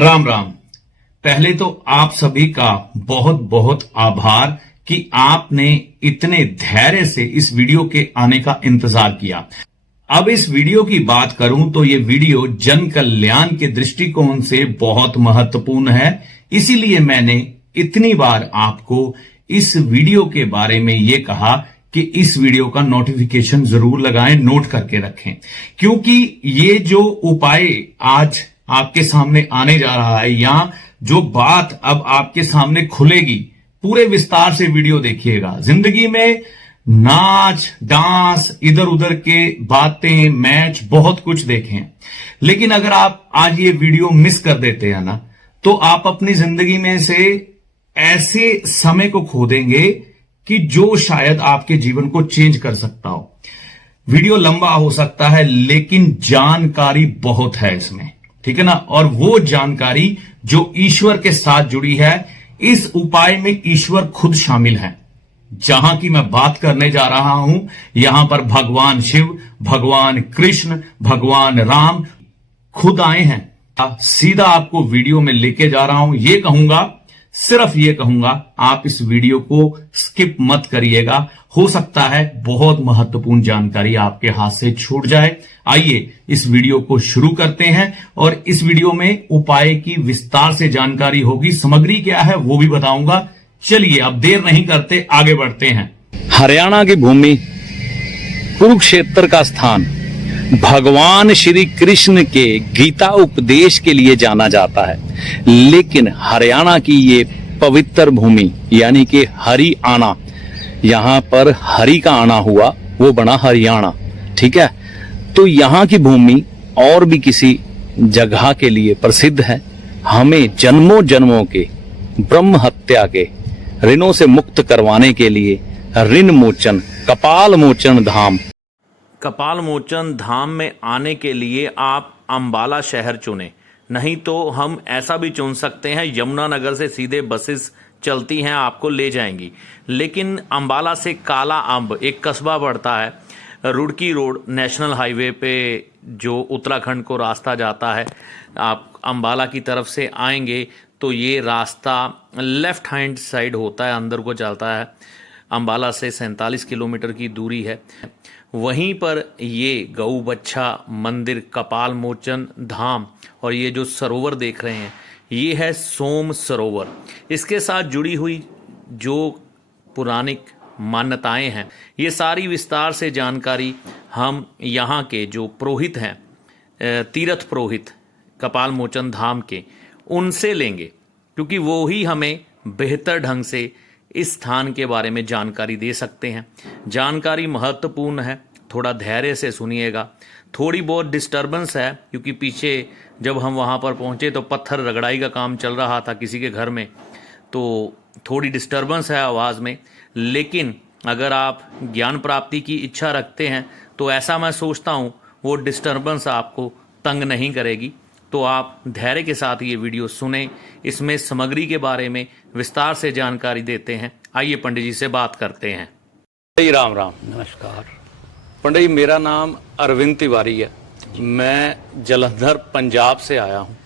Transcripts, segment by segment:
राम राम। पहले तो आप सभी का बहुत बहुत आभार कि आपने इतने धैर्य से इस वीडियो के आने का इंतजार किया। अब इस वीडियो की बात करूं तो ये वीडियो जन कल्याण के दृष्टिकोण से बहुत महत्वपूर्ण है, इसीलिए मैंने इतनी बार आपको इस वीडियो के बारे में ये कहा कि इस वीडियो का नोटिफिकेशन जरूर लगाएं, नोट करके रखें, क्योंकि ये जो उपाय आज आपके सामने आने जा रहा है या जो बात अब आपके सामने खुलेगी, पूरे विस्तार से वीडियो देखिएगा। जिंदगी में नाच डांस इधर उधर के बातें मैच बहुत कुछ देखें, लेकिन अगर आप आज ये वीडियो मिस कर देते हैं ना, तो आप अपनी जिंदगी में से ऐसे समय को खो देंगे कि जो शायद आपके जीवन को चेंज कर सकता हो। वीडियो लंबा हो सकता है लेकिन जानकारी बहुत है इसमें, ठीक है ना। और वो जानकारी जो ईश्वर के साथ जुड़ी है, इस उपाय में ईश्वर खुद शामिल है। जहां की मैं बात करने जा रहा हूं, यहां पर भगवान शिव, भगवान कृष्ण, भगवान राम खुद आए हैं। सीधा आपको वीडियो में लेके जा रहा हूं। ये कहूंगा, सिर्फ ये कहूंगा, आप इस वीडियो को स्किप मत करिएगा। हो सकता है बहुत महत्वपूर्ण जानकारी आपके हाथ से छूट जाए। आइए इस वीडियो को शुरू करते हैं और इस वीडियो में उपाय की विस्तार से जानकारी होगी। सामग्री क्या है वो भी बताऊंगा। चलिए अब देर नहीं करते, आगे बढ़ते हैं। हरियाणा की भूमि, कुरुक्षेत्र का स्थान भगवान श्री कृष्ण के गीता उपदेश के लिए जाना जाता है, लेकिन हरियाणा की ये पवित्र भूमि यानी कि हरियाणा, यहाँ पर हरि का आना हुआ, वो बना हरियाणा, ठीक है। तो यहाँ की भूमि और भी किसी जगह के लिए प्रसिद्ध है। हमें जन्मों जन्मों के ब्रह्म हत्या के ऋणों से मुक्त करवाने के लिए ऋण मोचन कपाल मोचन धाम, कपाल मोचन धाम में आने के लिए आप अंबाला शहर चुनें, नहीं तो हम ऐसा भी चुन सकते हैं यमुनानगर से सीधे बसेस चलती हैं, आपको ले जाएंगी। लेकिन अंबाला से काला अम्ब एक कस्बा पड़ता है, रुड़की रोड नेशनल हाईवे पे जो उत्तराखंड को रास्ता जाता है। आप अंबाला की तरफ से आएंगे तो ये रास्ता लेफ्ट हैंड साइड होता है, अंदर को चलता है। अंबाला से 47 किलोमीटर की दूरी है। वहीं पर ये गऊ बच्छा मंदिर, कपाल मोचन धाम और ये जो सरोवर देख रहे हैं, ये है सोम सरोवर। इसके साथ जुड़ी हुई जो पुराणिक मान्यताएं हैं, ये सारी विस्तार से जानकारी हम यहाँ के जो पुरोहित हैं, तीर्थ पुरोहित कपाल मोचन धाम के, उनसे लेंगे, क्योंकि वो ही हमें बेहतर ढंग से इस स्थान के बारे में जानकारी दे सकते हैं। जानकारी महत्वपूर्ण है, थोड़ा धैर्य से सुनिएगा। थोड़ी बहुत डिस्टर्बेंस है, क्योंकि पीछे जब हम वहाँ पर पहुँचे तो पत्थर रगड़ाई का काम चल रहा था किसी के घर में, तो थोड़ी डिस्टर्बेंस है आवाज़ में। लेकिन अगर आप ज्ञान प्राप्ति की इच्छा रखते हैं तो ऐसा मैं सोचता हूँ वो डिस्टर्बेंस आपको तंग नहीं करेगी। तो आप धैर्य के साथ ये वीडियो सुने। इसमें सामग्री के बारे में विस्तार से जानकारी देते हैं। आइए पंडित जी से बात करते हैं। राम राम। नमस्कार पंडित जी, मेरा नाम अरविंद तिवारी है, मैं जलंधर पंजाब से आया हूँ।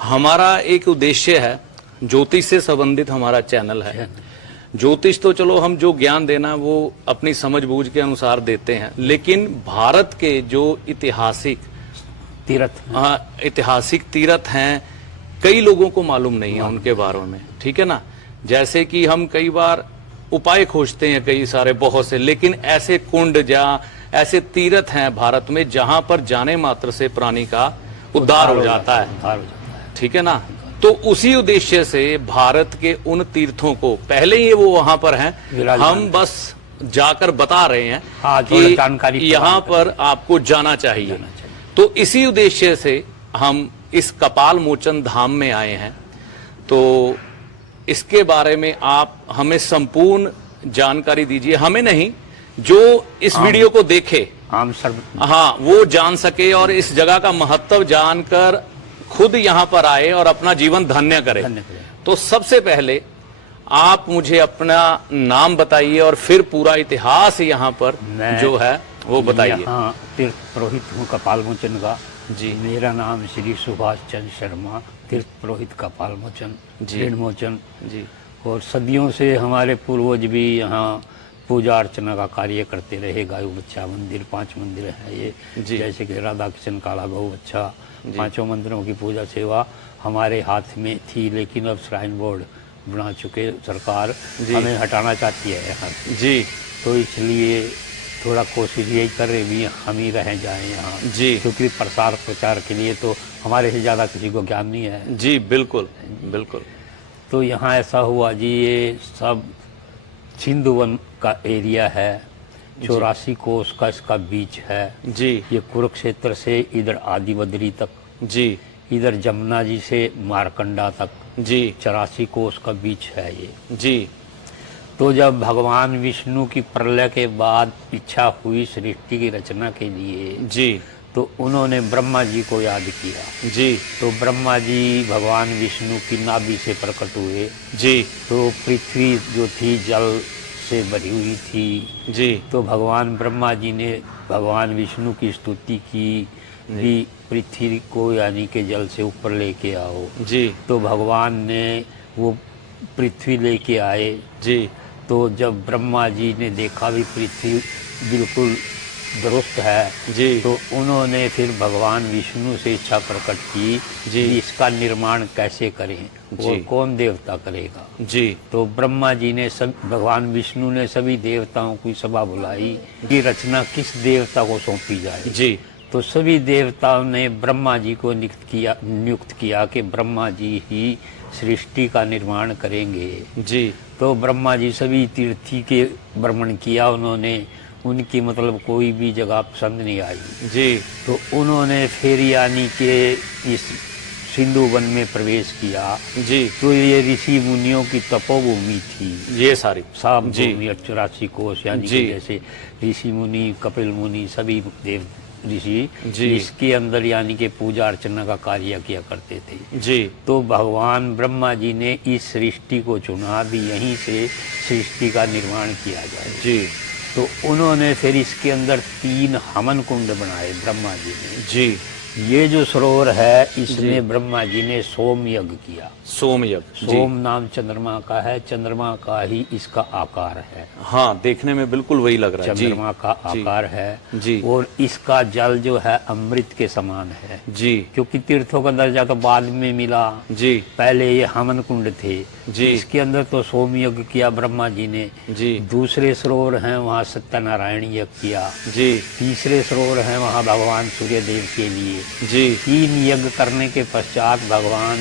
हमारा एक उद्देश्य है, ज्योतिष से संबंधित हमारा चैनल है। ज्योतिष तो चलो हम जो ज्ञान देना वो अपनी समझ बूझ के अनुसार देते हैं, लेकिन भारत के जो ऐतिहासिक तीर्थ हैं, कई लोगों को मालूम नहीं है उनके बारे में, ठीक है ना। जैसे कि हम कई बार उपाय खोजते हैं कई सारे बहुत से, लेकिन ऐसे कुंड जहाँ ऐसे तीर्थ हैं भारत में जहां पर जाने मात्र से प्राणी का उद्धार हो जाता है, ठीक है ना। तो उसी उद्देश्य से भारत के उन तीर्थों को, पहले ही वो वहां पर हैं, हम बस जाकर बता रहे हैं कि यहाँ पर आपको जाना चाहिए। तो इसी उद्देश्य से हम इस कपाल मोचन धाम में आए हैं। तो इसके बारे में आप हमें संपूर्ण जानकारी दीजिए। हमें नहीं, जो इस वीडियो को देखे हाँ वो जान सके और इस जगह का महत्व जानकर खुद यहाँ पर आए और अपना जीवन धन्य करे। तो सबसे पहले आप मुझे अपना नाम बताइए और फिर पूरा इतिहास यहाँ पर जो है वो बताइए। तीर्थ पुरोहित हूँ कपाल मोचन का, जी मेरा नाम श्री सुभाष चंद्र शर्मा, तीर्थ पुरोहित कपाल मोचन, जी। ऋण मोचन। जी और सदियों से हमारे पूर्वज भी यहाँ पूजा अर्चना का कार्य करते रहे। गायु बच्चा मंदिर, 5 मंदिर है ये, जी। जैसे कि राधा कृष्ण, काला गौ बच्चा, जी। 5 मंदिरों की पूजा सेवा हमारे हाथ में थी। लेकिन अब श्राइन बोर्ड बना चुके, सरकार जी। हमें हटाना चाहती है यहाँ से। जी तो इसलिए थोड़ा कोशिश यही कर रहे भी हम ही रह जाएं यहाँ, जी क्योंकि प्रसार प्रचार के लिए तो हमारे से ज़्यादा किसी को ज्ञान नहीं है। जी बिल्कुल बिल्कुल। तो यहाँ ऐसा हुआ जी, ये सब सिंधु वन का एरिया है, 84 कोस का इसका बीच है। जी ये कुरुक्षेत्र से इधर आदि बद्री तक, जी इधर जमुना जी से मारकंडा तक जी 84 कोस का बीच है ये। जी तो जब भगवान विष्णु की प्रलय के बाद इच्छा हुई सृष्टि की रचना के लिए, जी तो उन्होंने ब्रह्मा जी को याद किया। जी तो ब्रह्मा जी भगवान विष्णु की नाभि से प्रकट हुए। जी तो पृथ्वी जो थी जल से भरी हुई थी। जी तो भगवान ब्रह्मा जी ने भगवान विष्णु की स्तुति की भी, पृथ्वी को यानी कि जल से ऊपर लेके आओ। जी तो भगवान ने वो पृथ्वी लेके आए। जी तो जब ब्रह्मा जी ने देखा भी पृथ्वी बिल्कुल दुरुस्त है, जी तो उन्होंने फिर भगवान विष्णु से इच्छा प्रकट की जी। कि इसका निर्माण कैसे करें जी। और कौन देवता करेगा। जी तो ब्रह्मा जी ने भगवान विष्णु ने सभी देवताओं की सभा बुलाई कि रचना किस देवता को सौंपी जाए। जी तो सभी देवताओं ने ब्रह्मा जी को नियुक्त किया कि ब्रह्मा जी ही सृष्टि का निर्माण करेंगे। जी तो ब्रह्मा जी सभी तीर्थी के भ्रमण किया उन्होंने, उनकी मतलब कोई भी जगह पसंद नहीं आई। जी तो उन्होंने फिर यानी कि इस सिंधु वन में प्रवेश किया। जी तो ये ऋषि मुनियों की तपोभूमि थी, ये सारी सात जी। भूमि 84 कोश, यानी जी। कि जैसे ऋषि मुनि, कपिल मुनि, सभी देव ऋषि जी। इसके अंदर यानी कि पूजा अर्चना का कार्य किया करते थे। जी तो भगवान ब्रह्मा जी ने इस सृष्टि को चुना भी, यहीं से सृष्टि का निर्माण किया जाए। जी तो उन्होंने फिर इसके अंदर 3 हवन कुंड बनाए ब्रह्मा जी ने। जी ये जो सरोवर है इसमें ब्रह्मा जी ने सोम यज्ञ किया। सोम यज्ञ। सोम नाम चंद्रमा का है, चंद्रमा का ही इसका आकार है। हाँ, देखने में बिल्कुल वही लग रहा है। जी चंद्रमा का जी। आकार है जी। और इसका जल जो है अमृत के समान है। जी क्योंकि तीर्थों का दर्जा तो बाद में मिला, जी पहले ये हवन कुंड थे। जी। इसके अंदर तो सोम यज्ञ किया ब्रह्मा जी ने। जी दूसरे सरोवर हैं वहाँ सत्यनारायण यज्ञ किया। जी तीसरे सरोवर हैं वहाँ भगवान सूर्य देव के लिए। जी 3 यज्ञ करने के पश्चात भगवान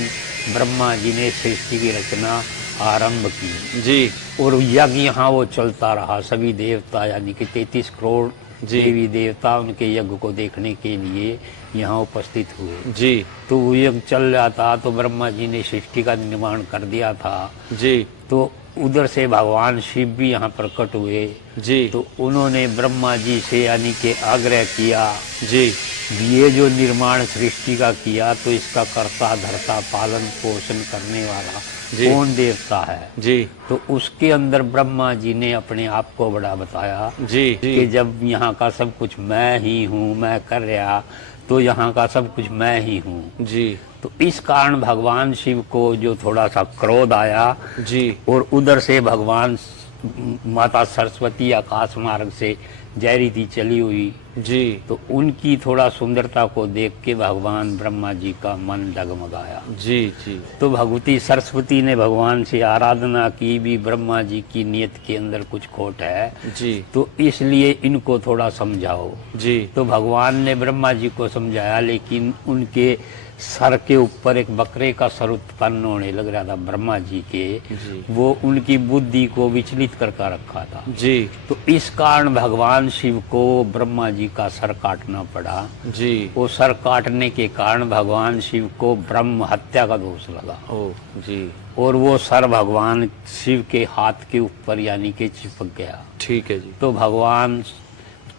ब्रह्मा जी ने सृष्टि की रचना आरंभ की। जी और यज्ञ यहाँ वो चलता रहा। सभी देवता यानी कि 33 करोड़ जी। देवी देवता उनके यज्ञ को देखने के लिए यहाँ उपस्थित हुए। जी तो वो यज्ञ चल रहा था, तो ब्रह्मा जी ने सृष्टि का निर्माण कर दिया था। जी तो उधर से भगवान शिव भी यहाँ प्रकट हुए। जी तो उन्होंने ब्रह्मा जी से यानी कि आग्रह किया, जी ये जो निर्माण सृष्टि का किया, तो इसका कर्ता धर्ता पालन पोषण करने वाला जी। कौन देवता है। जी तो उसके अंदर ब्रह्मा जी ने अपने आप को बड़ा बताया जी कि जब यहाँ का सब कुछ मैं ही हूँ, मैं कर रहा, तो यहाँ का सब कुछ मैं ही हूँ। जी तो इस कारण भगवान शिव को जो थोड़ा सा क्रोध आया, जी और उधर से भगवान माता सरस्वती आकाश मार्ग से जय थी चली हुई। जी तो उनकी थोड़ा सुंदरता को देख के भगवान ब्रह्मा जी का मन डगमगाया। जी जी तो भगवती सरस्वती ने भगवान से आराधना की भी, ब्रह्मा जी की नियत के अंदर कुछ खोट है, जी तो इसलिए इनको थोड़ा समझाओ। जी तो भगवान ने ब्रह्मा जी को समझाया, लेकिन उनके सर के ऊपर एक बकरे का सर उत्पन्न होने लग रहा था ब्रह्मा जी के। जी। वो उनकी बुद्धि को विचलित करके रखा था। जी तो इस कारण भगवान शिव को ब्रह्मा जी का सर काटना पड़ा। जी वो सर काटने के कारण भगवान शिव को ब्रह्म हत्या का दोष लगा। ओ जी और वो सर भगवान शिव के हाथ के ऊपर यानी कि चिपक गया। ठीक है जी। तो भगवान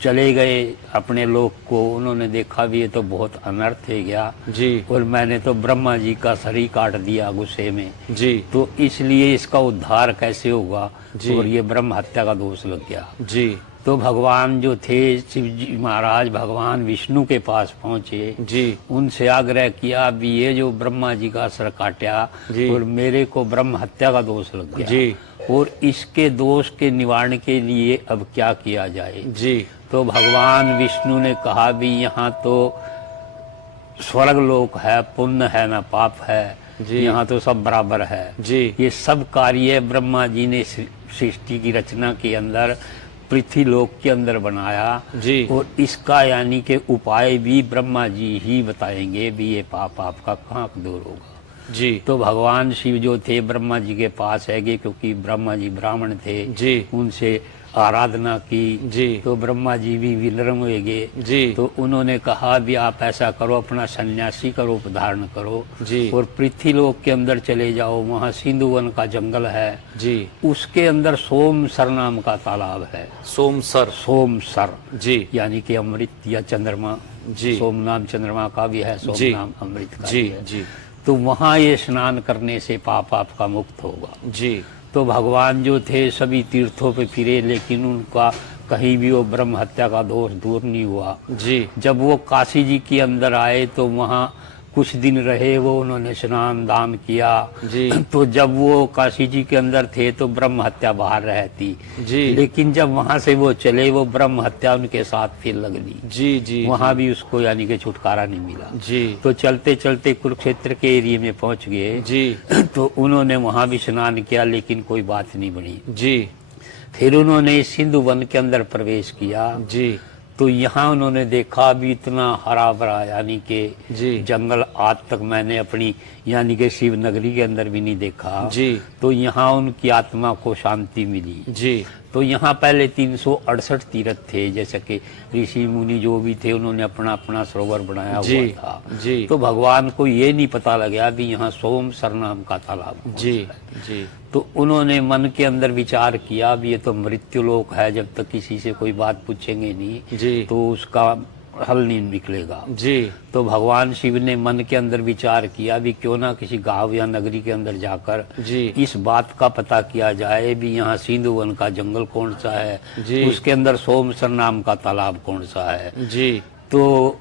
चले गए अपने लोक को। उन्होंने देखा भी ये तो बहुत अनर्थ है गया, जी और मैंने तो ब्रह्मा जी का सर ही काट दिया गुस्से में। जी तो इसलिए इसका उद्धार कैसे होगा। जी। और ये ब्रह्म हत्या का दोष लग गया। जी तो भगवान जो थे शिव जी महाराज भगवान विष्णु के पास पहुंचे जी उनसे आग्रह किया भी ये जो ब्रह्मा जी का सर काटा जी। और मेरे को ब्रह्म हत्या का दोष लग गया जी। और इसके दोष के निवारण के लिए अब क्या किया जाए। जी तो भगवान विष्णु ने कहा भी यहाँ तो स्वर्ग लोक है, पुण्य है ना पाप है, जी। यहाँ तो सब बराबर है। जी ये सब कार्य ब्रह्मा जी ने सृष्टि की रचना के अंदर पृथ्वी लोक के अंदर बनाया जी। और इसका यानी कि उपाय भी ब्रह्मा जी ही बताएंगे भी ये पाप आपका कहाँ दूर होगा। जी तो भगवान शिव जो थे ब्रह्मा जी के पास है क्योंकि ब्रह्मा जी ब्राह्मण थे जी उनसे आराधना की जी तो ब्रह्मा जी भी विनम्र हुए जी तो उन्होंने कहा भी आप ऐसा करो अपना सन्यासी का रूप धारण करो जी और पृथ्वी लोक के अंदर चले जाओ, वहाँ सिंधु वन का जंगल है जी उसके अंदर सोमसर नाम का तालाब है। सोमसर सोमसर जी यानी कि अमृत या चंद्रमा, जी सोम नाम चंद्रमा का भी है, सोम जी। नाम अमृत का जी भी है। जी तो वहाँ ये स्नान करने से पाप आपका मुक्त होगा। जी तो भगवान जो थे सभी तीर्थों पे फिरे लेकिन उनका कहीं भी वो ब्रह्म हत्या का दोष दूर नहीं हुआ। जी जब वो काशी जी के अंदर आए तो वहाँ कुछ दिन रहे, वो उन्होंने स्नान दान किया। जी तो जब वो काशी जी के अंदर थे तो ब्रह्म हत्या बाहर रहती जी लेकिन जब वहाँ से वो चले वो ब्रह्म हत्या उनके साथ फिर लग ली। जी जी वहाँ भी उसको यानी कि छुटकारा नहीं मिला। जी तो चलते चलते कुरुक्षेत्र के एरिया में पहुँच गए जी तो उन्होंने वहाँ भी स्नान किया लेकिन कोई बात नहीं बनी। जी फिर उन्होंने सिंधु वन के अंदर प्रवेश किया जी तो यहाँ उन्होंने देखा भी इतना हरा भरा यानी कि जी जंगल आज तक मैंने अपनी यानी कि शिव नगरी के अंदर भी नहीं देखा। जी तो यहाँ उनकी आत्मा को शांति मिली। जी तो यहाँ पहले 368 तीर्थ थे जैसे कि ऋषि मुनि जो भी थे उन्होंने अपना अपना सरोवर बनाया जी, हुआ था। जी। तो भगवान को ये नहीं पता लगा भी यहाँ सोमसर नाम का तालाब कौन जी सा है। जी तो उन्होंने मन के अंदर विचार किया भी ये तो मृत्यु लोक है, जब तक किसी से कोई बात पूछेंगे नहीं जी तो उसका हल नहीं निकलेगा। जी तो भगवान शिव ने मन के अंदर विचार किया भी क्यों ना किसी गांव या नगरी के अंदर जाकर जी इस बात का पता किया जाए भी यहाँ सिंधु वन का जंगल कौन सा है, जी। उसके अंदर सोमसर नाम का तालाब कौन सा है। जी तो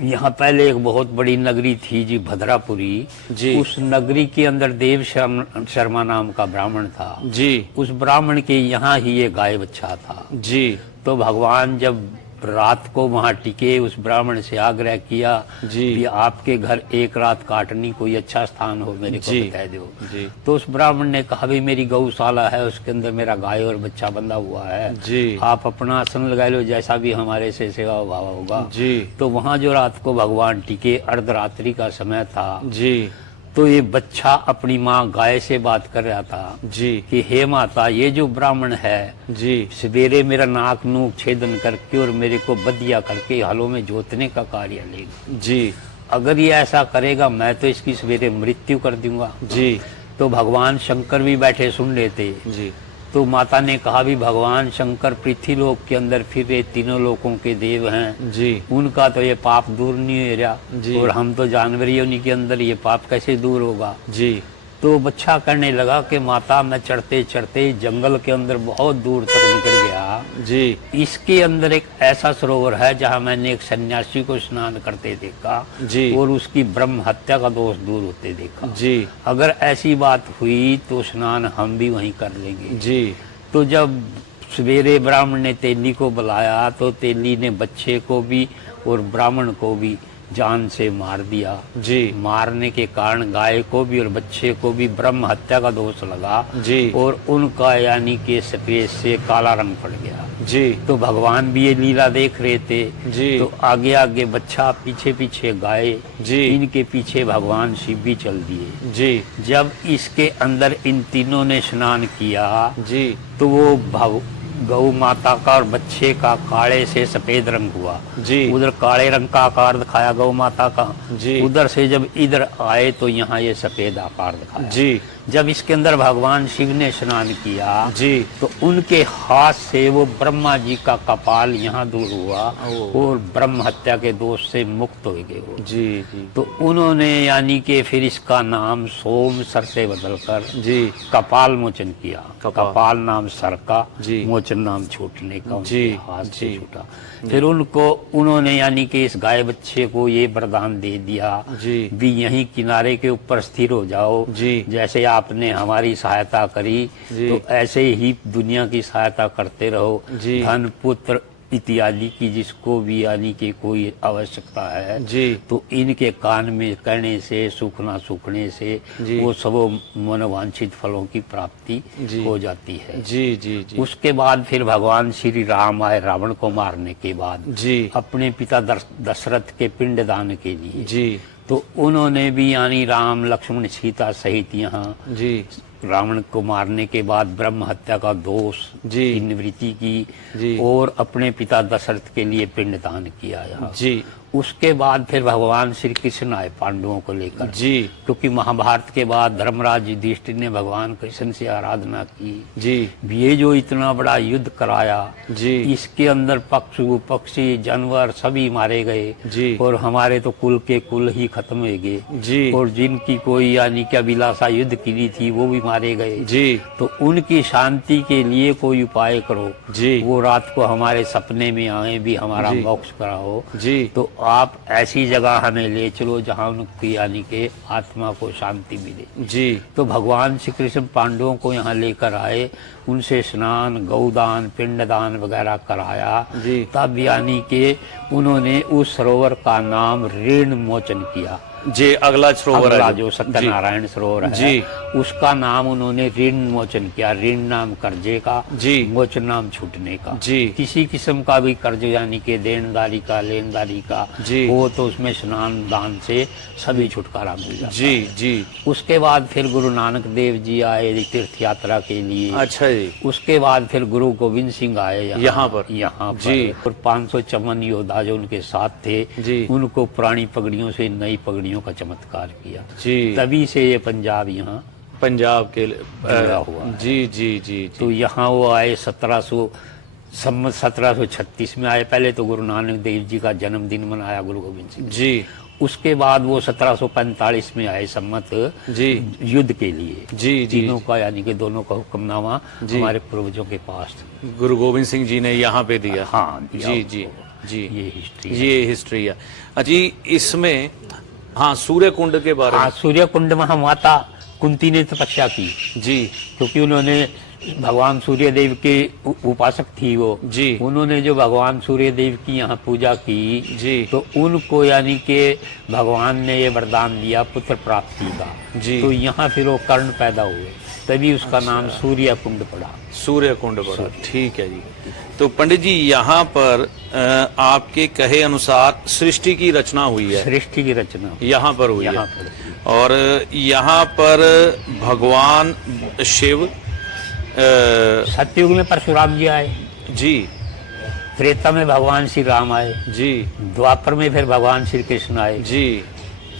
यहाँ पहले एक बहुत बड़ी नगरी थी जी भद्रापुरी। जी। उस नगरी के अंदर देव शर्मा नाम का ब्राह्मण था। जी उस ब्राह्मण के यहाँ ही ये गाय बच्चा था। जी तो भगवान जब रात को वहाँ टिके उस ब्राह्मण से आग्रह किया जी। कि आपके घर एक रात काटनी कोई अच्छा स्थान हो मेरे को जी। बता दो। जी तो उस ब्राह्मण ने कहा भाई मेरी गौशाला है उसके अंदर मेरा गाय और बच्चा बंधा हुआ है, जी आप अपना आसन लगा लो जैसा भी हमारे से सेवा भाव होगा। जी तो वहाँ जो रात को भगवान टिके अर्धरात्रि का समय था। जी तो ये बच्चा अपनी माँ गाय से बात कर रहा था जी कि हे माता ये जो ब्राह्मण है जी सवेरे मेरा नाक नूक छेदन करके और मेरे को बदिया करके हलों में जोतने का कार्य लेगा। जी अगर ये ऐसा करेगा मैं तो इसकी सवेरे मृत्यु कर दूंगा। जी तो भगवान शंकर भी बैठे सुन लेते। जी तो माता ने कहा भी भगवान शंकर पृथ्वी लोक के अंदर फिर ये तीनों लोकों के देव हैं, जी उनका तो ये पाप दूर नहीं हो रहा जी। और हम तो जानवर ही उन्हीं के अंदर ये पाप कैसे दूर होगा। जी तो बच्चा करने लगा कि माता मैं चढ़ते चढ़ते जंगल के अंदर बहुत दूर तक निकल गया। जी इसके अंदर एक ऐसा सरोवर है जहाँ मैंने एक सन्यासी को स्नान करते देखा जी। और उसकी ब्रह्म हत्या का दोष दूर होते देखा। जी अगर ऐसी बात हुई तो स्नान हम भी वहीं कर लेंगे। जी तो जब सवेरे ब्राह्मण ने तेली को बुलाया तो तेली ने बच्चे को भी और ब्राह्मण को भी जान से मार दिया। जी मारने के कारण गाय को भी और बच्चे को भी ब्रह्म हत्या का दोष लगा जी और उनका यानी कि सफेद से काला रंग पड़ गया। जी तो भगवान भी ये लीला देख रहे थे। जी। तो आगे आगे बच्चा पीछे पीछे गाय, जी। इनके पीछे भगवान शिव भी चल दिए। जी जब इसके अंदर इन तीनों ने स्नान किया जी तो वो गौ माता का और बच्चे का काले से सफेद रंग हुआ। जी उधर काले रंग का आकार दिखाया गौ माता का। जी। उधर से जब इधर आए तो यहाँ ये सफेद आकार दिखाया। जी जब इसके अंदर भगवान शिव ने स्नान किया जी तो उनके हाथ से वो ब्रह्मा जी का कपाल यहाँ दूर हुआ और ब्रह्म हत्या के दोष से मुक्त हो गए वो। जी जी तो उन्होंने यानी कि फिर इसका नाम सोम सर से बदलकर जी कपाल मोचन किया। कपाल। कपाल नाम सर का जी। मोचन मोचन नाम छूटने का जी, उनके हाथ से जी। छूटा। फिर उन्होंने यानी कि इस गाय बच्चे को ये वरदान दे दिया जी। भी यहीं किनारे के ऊपर स्थिर हो जाओ, जी। जैसे आपने हमारी सहायता करी जी। तो ऐसे ही दुनिया की सहायता करते रहो। जी। धन पुत्र इत्यादि की जिसको भी यानी कि कोई आवश्यकता है जी। तो इनके कान में कहने से सूखना सूखने से जी। वो सब मनोवांछित फलों की प्राप्ति जी। हो जाती है। जी जी जी उसके बाद फिर भगवान श्री राम आए रावण को मारने के बाद जी अपने पिता दशरथ के पिंडदान के लिए। जी तो उन्होंने भी यानी राम लक्ष्मण सीता सहित यहाँ जी रावण को मारने के बाद ब्रह्म हत्या का दोष जी। की निवृत्ति जी। की और अपने पिता दशरथ के लिए पिंडदान किया यहाँ। जी उसके बाद फिर भगवान श्री कृष्ण आए पांडवों को लेकर, जी क्योंकि महाभारत के बाद धर्मराज युधिष्ठिर ने भगवान कृष्ण से आराधना की जी ये जो इतना बड़ा युद्ध कराया जी इसके अंदर पक्षु पक्षी जानवर सभी मारे गए जी और हमारे तो कुल के कुल ही खत्म हो गए जी और जिनकी कोई यानी कि अभिलाषा युद्ध की ली थी वो भी मारे गए। जी तो उनकी शांति के लिए कोई उपाय करो। जी वो रात को हमारे सपने में आए भी हमारा जी। मोक्ष कराओ। जी तो आप ऐसी जगह हमें ले चलो जहाँ उनकी यानी कि आत्मा को शांति मिले। जी तो भगवान श्री कृष्ण पांडवों को यहाँ लेकर आए, उनसे स्नान गौदान पिंडदान वगैरह कराया। जी। तब यानी कि उन्होंने उस सरोवर का नाम ऋण मोचन किया। जी अगला सरोवर अगला है जो सत्यनारायण सरोवर है जी। उसका नाम उन्होंने ऋण मोचन किया। ऋण नाम कर्जे का, जी। मोचन नाम छूटने का। जी। किसी किस्म का भी कर्ज यानी कि देनदारी का लेनदारी का जी। हो तो उसमें स्नान दान से सभी छुटकारा मिल जाता जी है। जी उसके बाद फिर गुरु नानक देव जी आए तीर्थ यात्रा के लिए। अच्छा जी उसके बाद फिर गुरु गोविंद सिंह आए यहाँ पर? यहाँ जी। पर और 554 योद्धा जो उनके साथ थे जी। उनको पुरानी पगड़ियों से नई पगड़ियों का चमत्कार किया। जी तभी से ये पंजाब यहाँ पंजाब के जुड़ा हुआ है। जी जी जी तो यहाँ वो आए 1736 में आए। पहले तो गुरु नानक देव जी का जन्मदिन मनाया गुरु गोविंद सिंह। जी उसके बाद वो 1745 में आए सम्मत जी युद्ध के लिए। जी जी तीनों का यानी कि दोनों का हुक्मनामा जी। हमारे पूर्वजों के पास था। गुरु गोविंद सिंह जी ने यहाँ पे दिया। हाँ दिया जी उनको। जी जी ये हिस्ट्री है। ये हिस्ट्री है। जी इसमें हाँ सूर्य कुंड के बारे हाँ में सूर्य कुंड में माता कुंती ने तपस्या की, जी क्योंकि उन्होंने भगवान सूर्य देव के उपासक थी वो। जी। उन्होंने जो भगवान सूर्य देव की यहाँ पूजा की जी। तो उनको यानी कि भगवान ने ये वरदान दिया पुत्र प्राप्ति का। जी। तो यहाँ फिर वो कर्ण पैदा हुए, तभी उसका नाम सूर्य कुंड पड़ा। सूर्य कुंड पर ठीक है जी। तो पंडित जी यहाँ पर आपके कहे अनुसार सृष्टि की रचना हुई है, सृष्टि की रचना यहाँ पर हुई यहाँ है। पर और यहाँ पर भगवान शिव सतयुग में परशुराम जी आए, जी त्रेता में भगवान श्री राम आए, जी द्वापर में फिर भगवान श्री कृष्ण आए, जी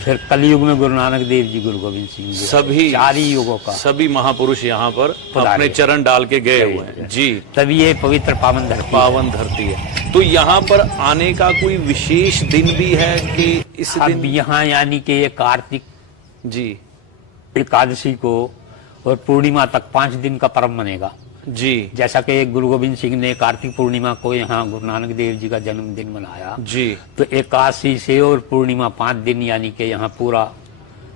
फिर कलयुग में गुरु नानक देव जी गुरु गोविंद सिंह जी। सभी 4 ही युगों का सभी महापुरुष यहाँ पर पधारे। अपने चरण डाल के गए हुए हैं। जी तभी ये पवित्र पावन धरती। पावन धरती है। तो यहाँ पर आने का कोई विशेष दिन भी है कि इस अब दिन यहाँ यानी कि ये कार्तिक जी एकादशी को और पूर्णिमा तक 5 दिन का पर्व मनेगा। जी जैसा कि गुरु गोविंद सिंह ने कार्तिक पूर्णिमा को यहाँ गुरु नानक देव जी का जन्मदिन मनाया, जी तो एकादशी से और पूर्णिमा 5 दिन यानी कि यहाँ पूरा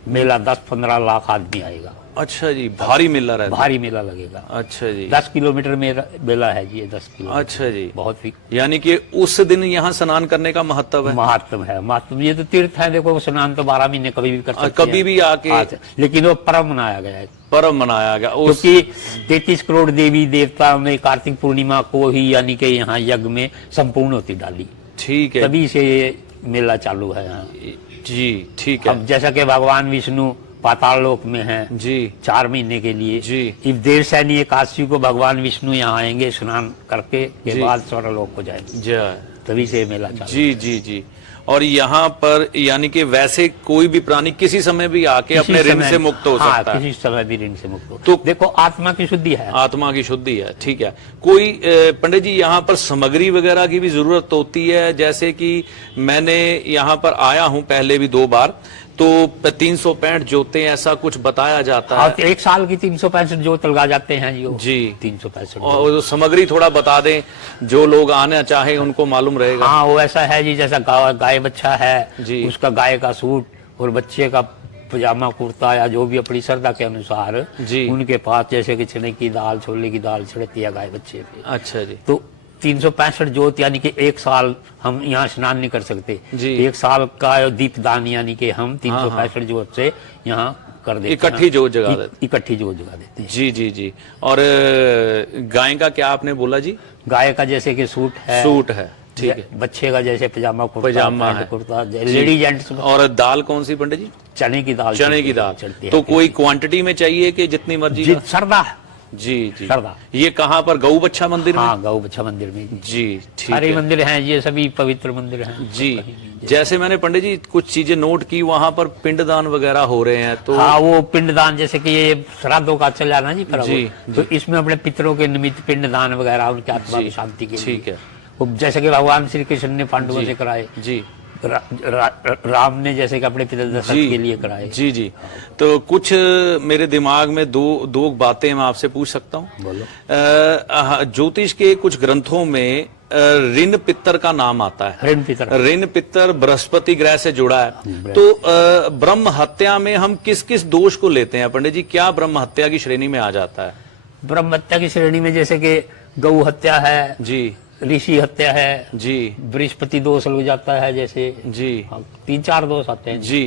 मेला 10-15 लाख आदमी आएगा। अच्छा जी भारी मेला रहता है। भारी मेला लगेगा। अच्छा जी 10 किलोमीटर में मेला है जी, ये 10 किलोमीटर। अच्छा जी बहुत ही यानी कि उस दिन यहाँ स्नान करने का महत्व है। महत्व है। महत्व ये तो तीर्थ है, देखो स्नान तो 12 महीने कभी भी कर सकते हैं। कभी भी आके लेकिन वो पर्व मनाया गया है, पर्व मनाया गया उस क्योंकि 33 करोड़ देवी देवताओं ने कार्तिक पूर्णिमा को ही यानी कि यहाँ यज्ञ में संपूर्ण होती डाली। ठीक है तभी से ये मेला चालू है यहाँ। जी ठीक है अब जैसा कि भगवान विष्णु पाताल लोक में हैं जी 4 महीने के लिए, जी। इस देर सैनी एकादशी को भगवान विष्णु यहाँ आएंगे, स्नान करके जी। के बाद स्वर्गलोक को जाएंगे। जय तभी से ये मेला चालू जी जी जी। और यहाँ पर यानी कि वैसे कोई भी प्राणी किसी समय भी आके अपने ऋण से मुक्त हो सकता है। किसी समय भी ऋण से मुक्त हो। तो देखो आत्मा की शुद्धि है। आत्मा की शुद्धि है। ठीक है। कोई पंडित जी यहाँ पर सामग्री वगैरह की भी जरूरत होती है? जैसे कि मैंने यहाँ पर आया हूँ पहले भी 2 बार, तो 365 जोते ऐसा कुछ बताया जाता है। और 1 साल की 365 जोत लगा जाते हैं जी 365 और वो सामग्री थोड़ा बता दें, जो लोग आना चाहे उनको मालूम रहेगा। हाँ, वो ऐसा है जी, जैसा गाय बच्चा है जी। उसका गाय का सूट और बच्चे का पजामा कुर्ता या जो भी अपनी श्रद्धा के अनुसार जी। उनके पास, जैसे कि चने की दाल छोले की दाल चढ़ती है गाय बच्चे पे। अच्छा जी। तो 365 जोत यानी कि 1 साल हम यहाँ स्नान नहीं कर सकते जी। 1 साल का दीपदान यानी कि हम 365 जोत से यहाँ कर देते हैं। इकट्ठी जोत जगा देते। इकट्ठी जोत जगा देते हैं। जी जी जी। और गाय का क्या आपने बोला जी? गाय का जैसे कि सूट है, सूट है, ठीक है। बच्चे का जैसे पजामा कुर्ता, पजामा पैंट है। कुर्ता, लेडीज जेंट्स और दाल कौन सी पंडित जी? चने की दाल चने की दाल चलती है। तो कोई क्वांटिटी में चाहिए कि जितनी मर्जी का? सरदा जी जी। सरदा। ये कहाँ पर? गऊ बच्चा मंदिर में? हाँ, गौ बच्चा मंदिर में। जी ठीक सारे है मंदिर हैं, ये सभी पवित्र मंदिर हैं जी। जैसे मैंने पंडित जी कुछ चीजें नोट की, वहां पर पिंडदान वगैरह हो रहे हैं, तो हाँ, वो पिंडदान जैसे कि ये श्राद्धों का चल जाना जी पर्व, जी, तो इसमें अपने पितरों के निमित्त पिंडदान वगैरह उनकी आत्मा जी, की शांति के लिए। ठीक है। वो जैसे कि भगवान श्री कृष्ण ने पांडवों जी, से कराए, जी राम ने जैसे कि अपने पिता दशरथ जी के लिए कराए। जी जी। तो कुछ मेरे दिमाग में दो बातें मैं आपसे पूछ सकता हूँ। बोलो। ज्योतिष के कुछ ग्रंथों में ऋण पित्तर का नाम आता है। ऋण पितर। ऋण पित्तर बृहस्पति ग्रह से जुड़ा है। तो ब्रह्म हत्या में हम किस किस दोष को लेते हैं पंडित जी? क्या ब्रह्म हत्या की श्रेणी में आ जाता है? ब्रह्म हत्या की श्रेणी में जैसे कि गौ हत्या है जी ऋषि हत्या है जी बृहस्पति दोष लग जाता है, जैसे जी 3-4 दोष आते हैं जी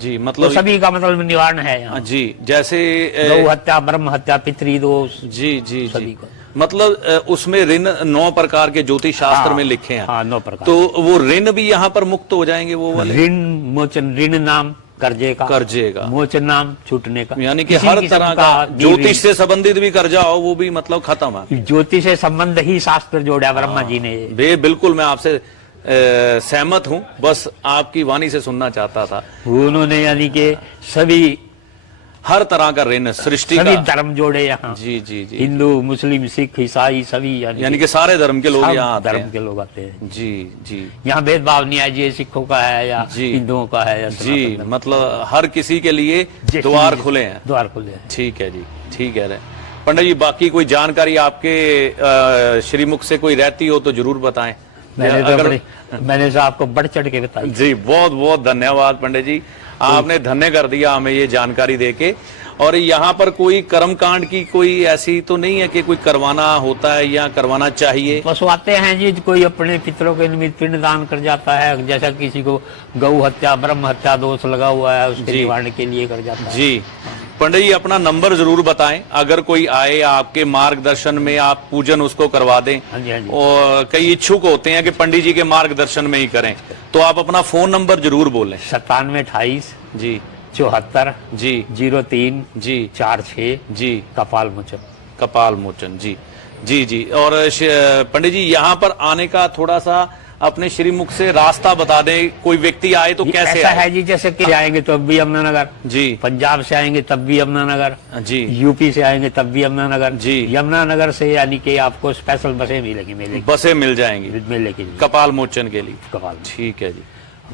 जी। तो मतलब सभी का मतलब निवारण है यहाँ। जी जैसे गौ हत्या, ब्रह्म हत्या, पितृ दोष, जी जी सभी जी। का। मतलब उसमें ऋण 9 प्रकार के ज्योतिष शास्त्र हाँ, में लिखे हैं। हाँ, 9 प्रकार। तो वो ऋण भी यहाँ पर मुक्त हो जाएंगे वो वाले? ऋण मोचन, ऋण नाम कर्जे का, कर्जेगा, मोचन नाम छूटने का, यानी कि किसी हर किस्म तरह का भी ज्योतिष से संबंधित भी कर्जा हो वो भी मतलब खत्म है। ज्योतिष से संबंध ही शास्त्र जोड़ा ब्रह्मा जी ने। बिल्कुल मैं आपसे सहमत हूँ, बस आपकी वाणी से सुनना चाहता था। उन्होंने यानी कि सभी हर तरह का ऋण सृष्टि सभी का। धर्म जोड़े यहाँ। जी जी जी। हिंदू, मुस्लिम, सिख, ईसाई सभी यानी कि सारे धर्म के लोग सब यहाँ आते धर्म हैं। के लोग आते हैं। जी जी यहाँ भेदभाव नहीं है, ये सिखों का है या जी। हिंदुओं का है या जी। सनातन धर्म। मतलब हर किसी के लिए जैसे द्वार भी- खुले हैं। द्वार खुले हैं। ठीक है जी, ठीक है। पंडित जी बाकी कोई जानकारी आपके श्रीमुख से कोई रहती हो तो जरूर बताएं। मैंने तो आपको बढ़ चढ़ के बताई। जी बहुत बहुत धन्यवाद पंडित जी, आपने धन्य कर दिया हमें ये जानकारी देके। और यहाँ पर कोई कर्मकांड की कोई ऐसी तो नहीं है कि कोई करवाना होता है या करवाना चाहिए? बस वो आते हैं जी, कोई अपने पितरों के निमित्त पिंड दान कर जाता है, जैसा किसी को गौ हत्या, ब्रह्म हत्या दोष लगा हुआ है उसके जी। निवारण के लिए कर जाता है। जी पंडित जी अपना नंबर जरूर बताएं, अगर कोई आए आपके मार्गदर्शन में आप पूजन उसको करवा दें। हाँ जी, हाँ जी। और कई इच्छुक होते हैं कि पंडित जी के मार्गदर्शन में ही करें, तो आप अपना फोन नंबर जरूर बोलें। 9728 जी 74 जी 03 जी 46 जी। कपाल मोचन। कपाल मोचन जी जी जी। और पंडित जी यहाँ पर आने का थोड़ा सा अपने श्रीमुख से रास्ता बता दें, कोई व्यक्ति आए तो कैसे ऐसा आए? है जी, जैसे कि आएंगे तो अब भी यमुनानगर, जी पंजाब से आएंगे तब भी यमुनानगर, जी यूपी से आएंगे तब भी यमुनानगर। जी। यमुनानगर से यानी कि आपको स्पेशल बसें मिलेंगी मेले बसें मिल जाएंगी मेले के लिए। कपाल मोचन के लिए? कपाल ठीक है जी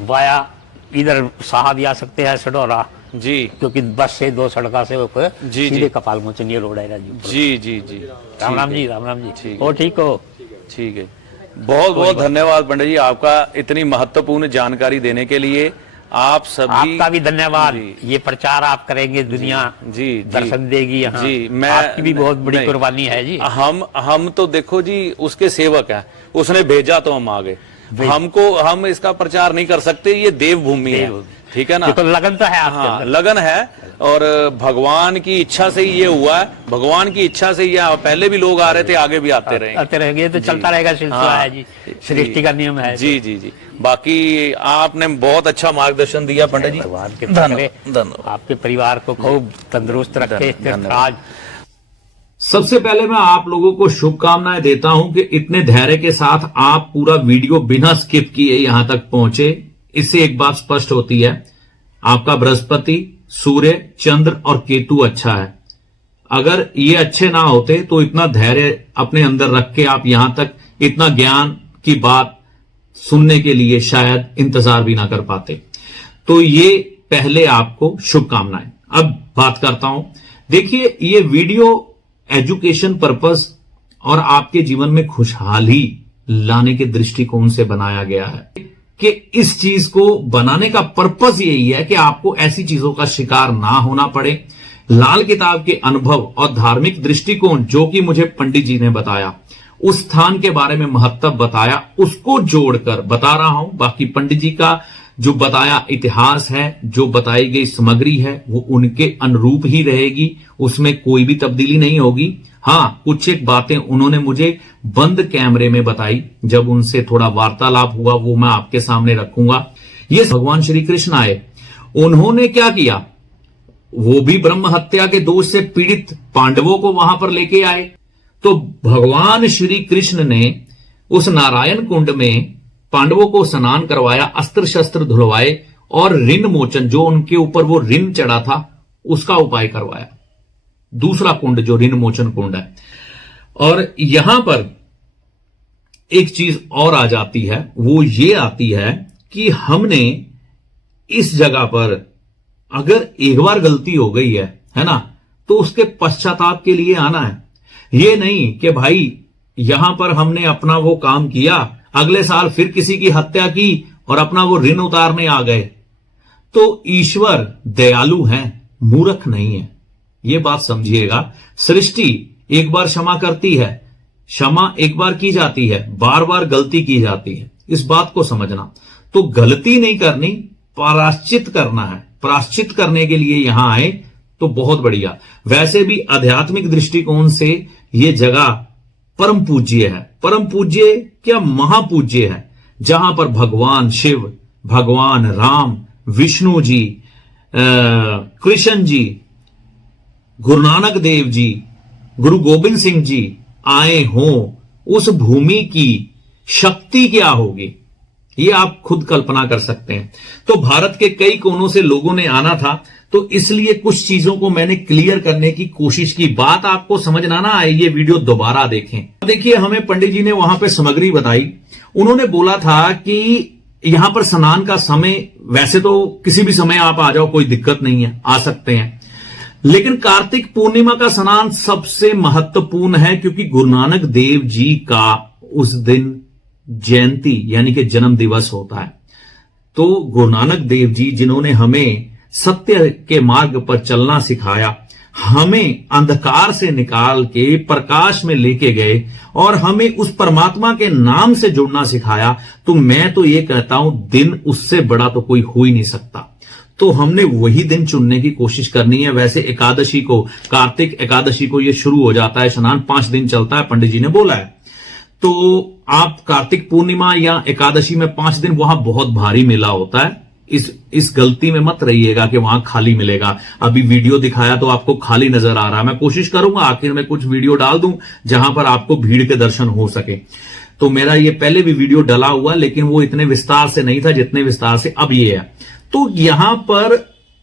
वाया इधर साहब आ सकते हैं सडोरा, जी क्योंकि बस से 2 सड़का से होकर जी, सीधे जी। कपाल मोचन ये रोड है जी। जी जी जी। राम राम ठीक जी, है, राम राम जी। ठीक ओ ठीक हो। ठीक है। बहुत बहुत धन्यवाद पंडित जी आपका इतनी महत्वपूर्ण जानकारी देने के लिए। आप सभी आपका भी धन्यवाद। जी। ये प्रचार आप करेंगे, दुनिया जी जी दर्शन देगी यहाँ। जी। मैं आपकी भी बहुत बड़ी नहीं, कुर्बानी है जी। हम तो देखो जी उसके सेवक हैं, उसने भेजा तो हम आ गए। हम इसका प्रचार नहीं कर सकते, ये देवभूमि है, ठीक है ना? देखो लगन तो है आपके हाँ अंदर। लगन है और भगवान की इच्छा से ही ये हुआ है, भगवान की इच्छा से ही पहले भी लोग आ रहे थे, आगे भी आते रहेंगे। आते रहेंगे, ये तो चलता रहेगा, सिलसिला हाँ, है जी, सृष्टि का नियम है। जी जी जी। बाकी आपने बहुत अच्छा मार्गदर्शन दिया पंडित जी, भगवान के धन्यवाद। आपके परिवार को खूब तंदुरुस्त रखे। धन्यवाद। आज सबसे पहले मैं आप लोगों को शुभकामनाएं देता हूं कि इतने धैर्य के साथ आप पूरा वीडियो बिना स्किप किए यहां तक पहुंचे। इससे एक बात स्पष्ट होती है, आपका बृहस्पति, सूर्य, चंद्र और केतु अच्छा है। अगर ये अच्छे ना होते तो इतना धैर्य अपने अंदर रख के आप यहां तक इतना ज्ञान की बात सुनने के लिए शायद इंतजार भी ना कर पाते। तो ये पहले आपको शुभकामनाएं। अब बात करता हूं, देखिए ये वीडियो एजुकेशन पर्पस और आपके जीवन में खुशहाली लाने के दृष्टिकोण से बनाया गया है कि इस चीज को बनाने का पर्पस यही है कि आपको ऐसी चीजों का शिकार ना होना पड़े। लाल किताब के अनुभव और धार्मिक दृष्टिकोण जो कि मुझे पंडित जी ने बताया, उस स्थान के बारे में महत्व बताया, उसको जोड़कर बता रहा हूं। बाकी पंडित जी का जो बताया इतिहास है, जो बताई गई सामग्री है, वो उनके अनुरूप ही रहेगी, उसमें कोई भी तब्दीली नहीं होगी। हां, कुछ एक बातें उन्होंने मुझे बंद कैमरे में बताई, जब उनसे थोड़ा वार्तालाप हुआ वो मैं आपके सामने रखूंगा। ये भगवान श्री कृष्ण आए, उन्होंने क्या किया, वो भी ब्रह्म हत्या के दोष से पीड़ित पांडवों को वहां पर लेके आए। तो भगवान श्री कृष्ण ने उस नारायण कुंड में पांडवों को स्नान करवाया, अस्त्र शस्त्र धुलवाए और ऋण मोचन, जो उनके ऊपर वो ऋण चढ़ा था उसका उपाय करवाया। दूसरा कुंड जो ऋण मोचन कुंड है। और यहां पर एक चीज और आ जाती है, वो ये आती है कि हमने इस जगह पर अगर एक बार गलती हो गई है ना, तो उसके पश्चाताप के लिए आना है। ये नहीं कि भाई यहां पर हमने अपना वो काम किया, अगले साल फिर किसी की हत्या की और अपना वो ऋण उतारने आ गए। तो ईश्वर दयालु है, मूर्ख नहीं है, ये बात समझिएगा। सृष्टि एक बार क्षमा करती है, क्षमा एक बार की जाती है, बार बार गलती की जाती है, इस बात को समझना। तो गलती नहीं करनी, प्रायश्चित करना है। प्रायश्चित करने के लिए यहां आए तो बहुत बढ़िया। वैसे भी आध्यात्मिक दृष्टिकोण से यह जगह परम पूज्य है। परम पूज्य क्या, महापूज्य है, जहां पर भगवान शिव, भगवान राम, विष्णु जी, कृष्ण जी, गुरु नानक देव जी, गुरु गोविंद सिंह जी आए हों, उस भूमि की शक्ति क्या होगी, ये आप खुद कल्पना कर सकते हैं। तो भारत के कई कोनों से लोगों ने आना था, तो इसलिए कुछ चीजों को मैंने क्लियर करने की कोशिश की। बात आपको समझ ना आए, ये वीडियो दोबारा देखें। देखिए, हमें पंडित जी ने वहां पे सामग्री बताई। उन्होंने बोला था कि यहां पर स्नान का समय, वैसे तो किसी भी समय आप आ जाओ, कोई दिक्कत नहीं है, आ सकते हैं, लेकिन कार्तिक पूर्णिमा का स्नान सबसे महत्वपूर्ण है, क्योंकि गुरु नानक देव जी का उस दिन जयंती यानी कि जन्म दिवस होता है। तो गुरु नानक देव जी जिन्होंने हमें सत्य के मार्ग पर चलना सिखाया, हमें अंधकार से निकाल के प्रकाश में लेके गए और हमें उस परमात्मा के नाम से जुड़ना सिखाया, तो मैं तो ये कहता हूं दिन उससे बड़ा तो कोई हो ही नहीं सकता। तो हमने वही दिन चुनने की कोशिश करनी है। वैसे एकादशी को, कार्तिक एकादशी को ये शुरू हो जाता है स्नान, 5 दिन चलता है, पंडित जी ने बोला है। तो आप कार्तिक पूर्णिमा या एकादशी में 5 दिन वहां बहुत भारी मेला होता है। इस गलती में मत रहिएगा कि वहां खाली मिलेगा। अभी वीडियो दिखाया तो आपको खाली नजर आ रहा है। मैं कोशिश करूंगा आखिर में कुछ वीडियो डाल दूं जहां पर आपको भीड़ के दर्शन हो सके। तो मेरा ये पहले भी वीडियो डला हुआ, लेकिन वो इतने विस्तार से नहीं था जितने विस्तार से अब ये है। तो यहां पर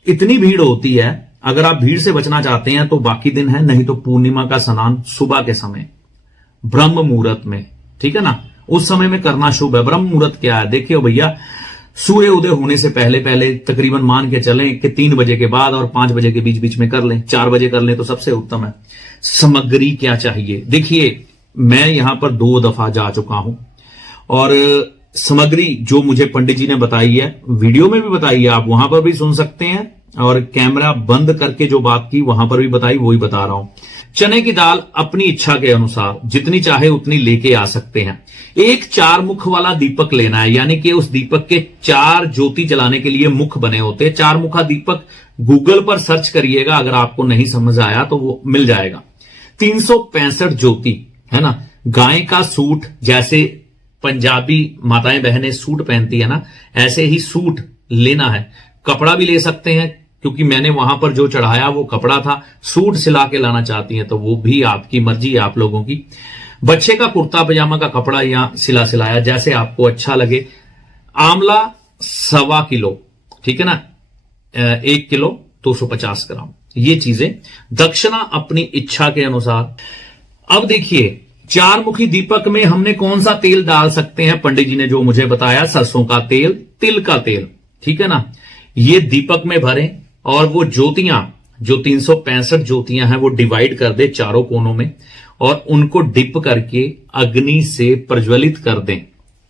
इतनी भीड़ होती है, अगर आप भीड़ से बचना चाहते हैं तो बाकी दिन है, नहीं तो पूर्णिमा का स्नान सुबह के समय ब्रह्म मुहूर्त में, ठीक है ना, उस समय में करना शुभ है। ब्रह्म मुहूर्त क्या है, देखिए भैया, सूर्य उदय होने से पहले पहले तकरीबन मान के चलें कि 3 बजे के बाद और 5 बजे के बीच बीच में कर लें, 4 बजे कर लें तो सबसे उत्तम है। सामग्री क्या चाहिए, देखिए मैं यहां पर 2 दफा जा चुका हूं और सामग्री जो मुझे पंडित जी ने बताई है, वीडियो में भी बताई है, आप वहां पर भी सुन सकते हैं, और कैमरा बंद करके जो बात की वहां पर भी बताई, वही बता रहा हूं। चने की दाल अपनी इच्छा के अनुसार जितनी चाहे उतनी लेके आ सकते हैं। एक 4 मुख वाला दीपक लेना है, यानी कि उस दीपक के 4 ज्योति जलाने के लिए मुख बने होते हैं। 4 मुखा दीपक गूगल पर सर्च करिएगा, अगर आपको नहीं समझ आया तो वो मिल जाएगा। 365 ज्योति है ना। गाय का सूट, जैसे पंजाबी माताएं बहनें सूट पहनती है ना, ऐसे ही सूट लेना है। कपड़ा भी ले सकते हैं, क्योंकि मैंने वहां पर जो चढ़ाया वो कपड़ा था। सूट सिला के लाना चाहती हैं तो वो भी आपकी मर्जी है, आप लोगों की। बच्चे का कुर्ता पजामा का कपड़ा या सिलाया, जैसे आपको अच्छा लगे। आंवला 1.25 किलो, ठीक है ना, 1 किलो 250 ग्राम, ये चीजें। दक्षिणा अपनी इच्छा के अनुसार। अब देखिए, 4 मुखी दीपक में हमने कौन सा तेल डाल सकते हैं, पंडित जी ने जो मुझे बताया, सरसों का तेल, तिल का तेल, ठीक है ना। ये दीपक में भरें और वो ज्योतियां जो 365 ज्योतियां हैं वो डिवाइड कर दे चारों कोनों में और उनको डिप करके अग्नि से प्रज्वलित कर दें।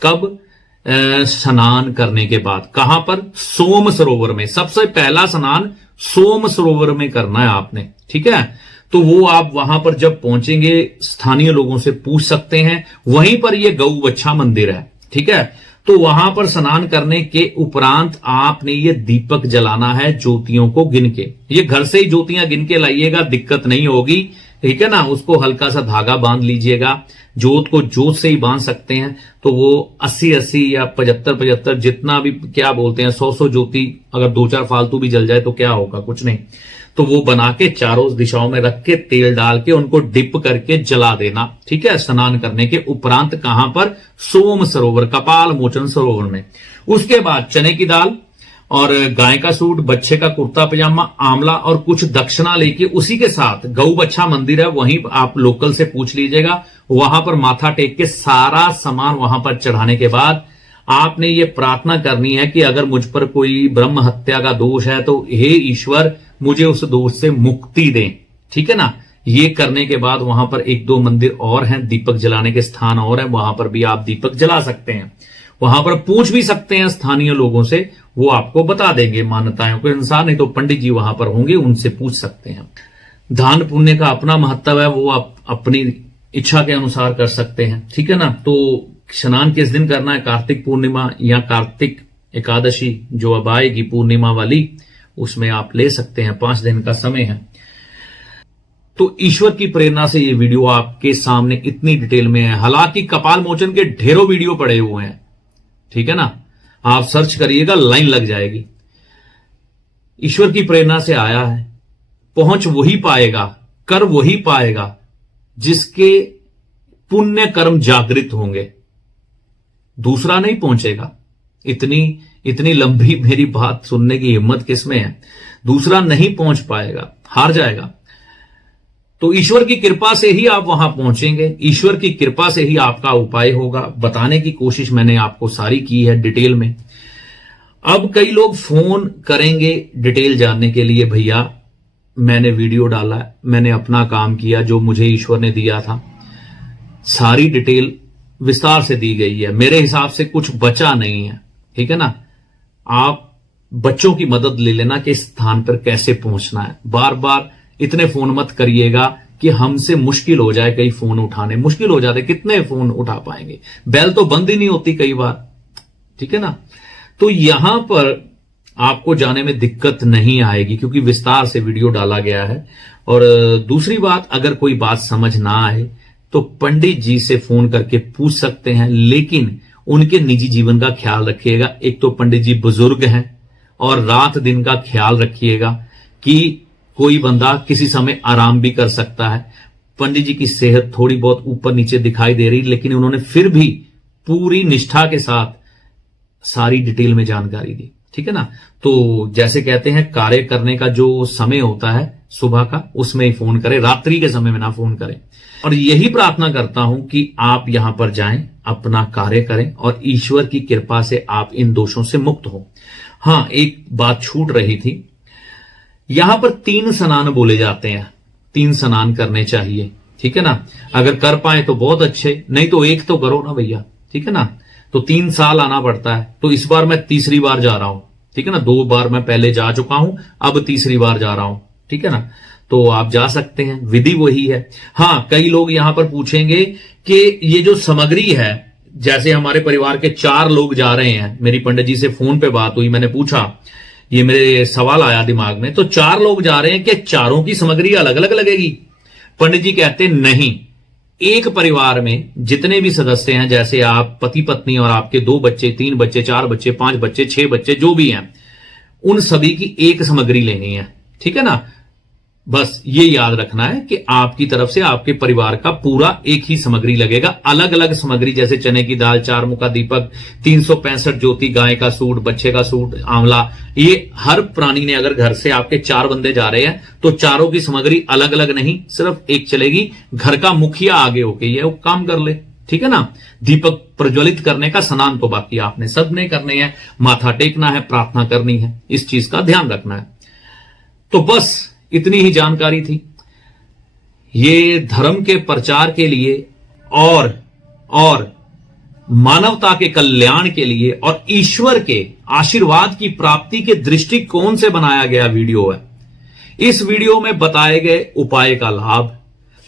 कब? स्नान करने के बाद। कहां पर? सोम सरोवर में। सबसे पहला स्नान सोम सरोवर में करना है आपने, ठीक है। तो वो आप वहां पर जब पहुंचेंगे स्थानीय लोगों से पूछ सकते हैं। वहीं पर ये गौ बच्छा मंदिर है, ठीक है। तो वहां पर स्नान करने के उपरांत आपने ये दीपक जलाना है ज्योतियों को गिन के। ये घर से ही ज्योतियां गिन के लाइएगा, दिक्कत नहीं होगी, ठीक है ना। उसको हल्का सा धागा बांध लीजिएगा। जोत को जोत से ही बांध सकते हैं तो वो 80-80 या 75-75 जितना भी क्या बोलते हैं 100 ज्योति अगर 2-4 फालतू भी जल जाए तो क्या होगा, कुछ नहीं। तो वो बना के चारों दिशाओं में रख के तेल डाल के उनको डिप करके जला देना, ठीक है। स्नान करने के उपरांत कहां पर? सोम सरोवर, कपाल मोचन सरोवर में। उसके बाद चने की दाल और गाय का सूट, बच्चे का कुर्ता पजामा, आंवला और कुछ दक्षिणा लेके उसी के साथ गौ बच्छा मंदिर है वहीं आप लोकल से पूछ लीजिएगा। वहां पर माथा टेक के सारा सामान वहां पर चढ़ाने के बाद आपने ये प्रार्थना करनी है कि अगर मुझ पर कोई ब्रह्म हत्या का दोष है तो हे ईश्वर मुझे उस दोष से मुक्ति दें, ठीक है ना। ये करने के बाद वहां पर 1-2 मंदिर और हैं, दीपक जलाने के स्थान और हैं, वहां पर भी आप दीपक जला सकते हैं। वहां पर पूछ भी सकते हैं स्थानीय लोगों से, वो आपको बता देंगे मान्यताओं के अनुसार। नहीं तो पंडित जी वहां पर होंगे, उनसे पूछ सकते हैं। दान पुण्य का अपना महत्व है, वो आप अपनी इच्छा के अनुसार कर सकते हैं, ठीक है ना। तो स्नान किस दिन करना है? कार्तिक पूर्णिमा या कार्तिक एकादशी जो अब आएगी पूर्णिमा वाली, उसमें आप ले सकते हैं। 5 दिन का समय है। तो ईश्वर की प्रेरणा से ये वीडियो आपके सामने इतनी डिटेल में है। हालांकि कपाल मोचन के ढेरों वीडियो पड़े हुए हैं, ठीक है ना। आप सर्च करिएगा, लाइन लग जाएगी। ईश्वर की प्रेरणा से आया है। पहुंच वही पाएगा, कर वही पाएगा जिसके पुण्य कर्म जागृत होंगे, दूसरा नहीं पहुंचेगा। इतनी लंबी मेरी बात सुनने की हिम्मत किसमें है? दूसरा नहीं पहुंच पाएगा, हार जाएगा। तो ईश्वर की कृपा से ही आप वहां पहुंचेंगे, ईश्वर की कृपा से ही आपका उपाय होगा। बताने की कोशिश मैंने आपको सारी की है डिटेल में। अब कई लोग फोन करेंगे डिटेल जानने के लिए, भैया मैंने वीडियो डाला, मैंने अपना काम किया जो मुझे ईश्वर ने दिया था, सारी डिटेल विस्तार से दी गई है, मेरे हिसाब से कुछ बचा नहीं है, ठीक है ना। आप बच्चों की मदद ले लेना कि इस स्थान पर कैसे पहुंचना है। बार बार इतने फोन मत करिएगा कि हमसे मुश्किल हो जाए, कई फोन उठाने मुश्किल हो जाते, कितने फोन उठा पाएंगे, बेल तो बंद ही नहीं होती कई बार, ठीक है ना। तो यहां पर आपको जाने में दिक्कत नहीं आएगी क्योंकि विस्तार से वीडियो डाला गया है। और दूसरी बात, अगर कोई बात समझ ना आए तो पंडित जी से फोन करके पूछ सकते हैं, लेकिन उनके निजी जीवन का ख्याल रखिएगा। एक तो पंडित जी बुजुर्ग हैं और रात दिन का ख्याल रखिएगा कि कोई बंदा किसी समय आराम भी कर सकता है। पंडित जी की सेहत थोड़ी बहुत ऊपर नीचे दिखाई दे रही, लेकिन उन्होंने फिर भी पूरी निष्ठा के साथ सारी डिटेल में जानकारी दी, ठीक है ना। तो जैसे कहते हैं कार्य करने का जो समय होता है सुबह का, उसमें ही फोन करें, रात्रि के समय में ना फोन करें। और यही प्रार्थना करता हूं कि आप यहां पर जाएं, अपना कार्य करें और ईश्वर की कृपा से आप इन दोषों से मुक्त हो। हां, एक बात छूट रही थी, यहां पर 3 स्नान बोले जाते हैं, 3 स्नान करने चाहिए, ठीक है ना। अगर कर पाए तो बहुत अच्छे, नहीं तो एक तो करो ना भैया, ठीक है ना। तो 3 साल आना पड़ता है। तो इस बार मैं तीसरी बार जा रहा हूं, ठीक है ना। 2 बार मैं पहले जा चुका हूं, अब तीसरी बार जा रहा हूं, ठीक है ना। तो आप जा सकते हैं, विधि वही है। हां, कई लोग यहां पर पूछेंगे कि ये जो सामग्री है, जैसे हमारे परिवार के 4 लोग जा रहे हैं, मेरी पंडित जी से फोन पे बात हुई, मैंने पूछा, ये मेरे सवाल आया दिमाग में, तो 4 लोग जा रहे हैं कि चारों की सामग्री अलग अलग लगेगी? पंडित जी कहते नहीं, एक परिवार में जितने भी सदस्य हैं, जैसे आप पति पत्नी और आपके 2 बच्चे, 3 बच्चे, 4 बच्चे, 5 बच्चे, 6 बच्चे, जो भी हैं, उन सभी की एक सामग्री लेनी है, ठीक है ना। बस ये याद रखना है कि आपकी तरफ से आपके परिवार का पूरा एक ही सामग्री लगेगा। अलग अलग सामग्री जैसे चने की दाल, 4 मुखा दीपक, 365 ज्योति, गाय का सूट, बच्चे का सूट, आंवला, ये हर प्राणी ने, अगर घर से आपके 4 बंदे जा रहे हैं तो चारों की सामग्री अलग अलग नहीं, सिर्फ एक चलेगी। घर का मुखिया आगे होके ये काम कर ले, ठीक है ना। दीपक प्रज्वलित करने का स्नान तो बाकी आपने सबने करने हैं, माथा टेकना है, प्रार्थना करनी है, इस चीज का ध्यान रखना है। तो बस इतनी ही जानकारी थी। ये धर्म के प्रचार के लिए और मानवता के कल्याण के लिए और ईश्वर के आशीर्वाद की प्राप्ति के दृष्टिकोण से बनाया गया वीडियो है। इस वीडियो में बताए गए उपाय का लाभ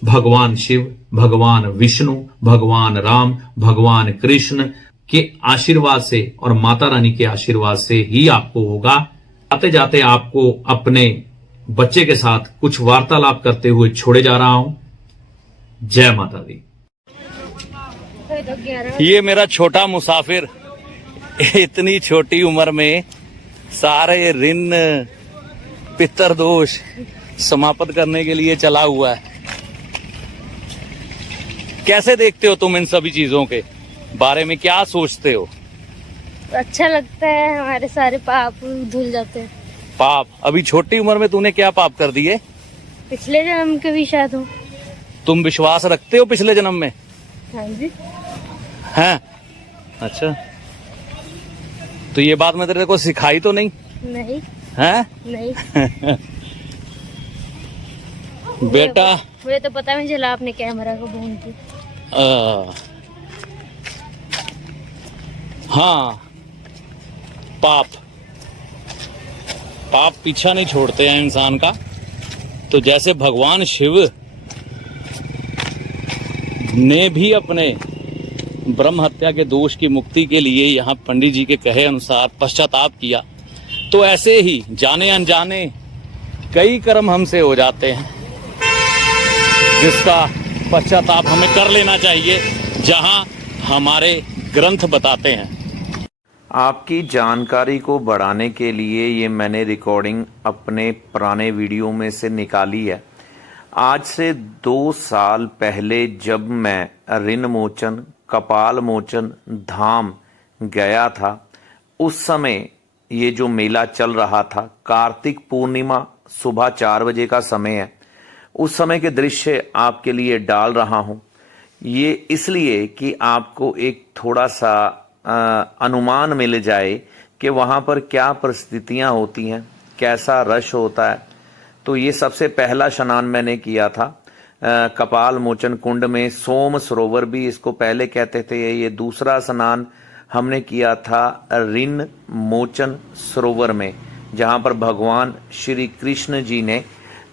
भगवान शिव, भगवान विष्णु, भगवान राम, भगवान कृष्ण के आशीर्वाद से और माता रानी के आशीर्वाद से ही आपको होगा। आते जाते आपको अपने बच्चे के साथ कुछ वार्तालाप करते हुए छोड़े जा रहा हूं। जय माता दी। ये मेरा छोटा मुसाफिर इतनी छोटी उम्र में सारे ऋण पितृदोष समाप्त करने के लिए चला हुआ है। कैसे देखते हो तुम इन सभी चीजों के बारे में, क्या सोचते हो? अच्छा लगता है, हमारे सारे पाप धुल जाते हैं। पाप? अभी छोटी उम्र में तूने क्या पाप कर दिए? पिछले जन्म के भी शायद हो। तुम विश्वास रखते हो पिछले जन्म में? हाँ जी। हैं? अच्छा, तो ये बात मैं तेरे को सिखाई तो नहीं? नहीं। हैं? नहीं। बेटा मुझे तो पता नहीं चला आपने कैमरा को भून के। हाँ, पाप पीछा नहीं छोड़ते हैं इंसान का। तो जैसे भगवान शिव ने भी अपने ब्रह्म हत्या के दोष की मुक्ति के लिए यहाँ पंडित जी के कहे अनुसार पश्चाताप किया, तो ऐसे ही जाने अनजाने कई कर्म हमसे हो जाते हैं, जिसका पश्चाताप हमें कर लेना चाहिए, जहां हमारे ग्रंथ बताते हैं। आपकी जानकारी को बढ़ाने के लिए ये मैंने रिकॉर्डिंग अपने पुराने वीडियो में से निकाली है। आज से 2 साल पहले जब मैं ऋण मोचन, कपाल मोचन धाम गया था, उस समय ये जो मेला चल रहा था, कार्तिक पूर्णिमा सुबह 4 बजे का समय है। उस समय के दृश्य आपके लिए डाल रहा हूं, ये इसलिए कि आपको एक थोड़ा सा अनुमान मिल जाए कि वहां पर क्या परिस्थितियां होती हैं, कैसा रश होता है। तो ये सबसे पहला स्नान मैंने किया था कपाल मोचन कुंड में, सोम सरोवर भी इसको पहले कहते थे। ये दूसरा स्नान हमने किया था ऋण मोचन सरोवर में, जहां पर भगवान श्री कृष्ण जी ने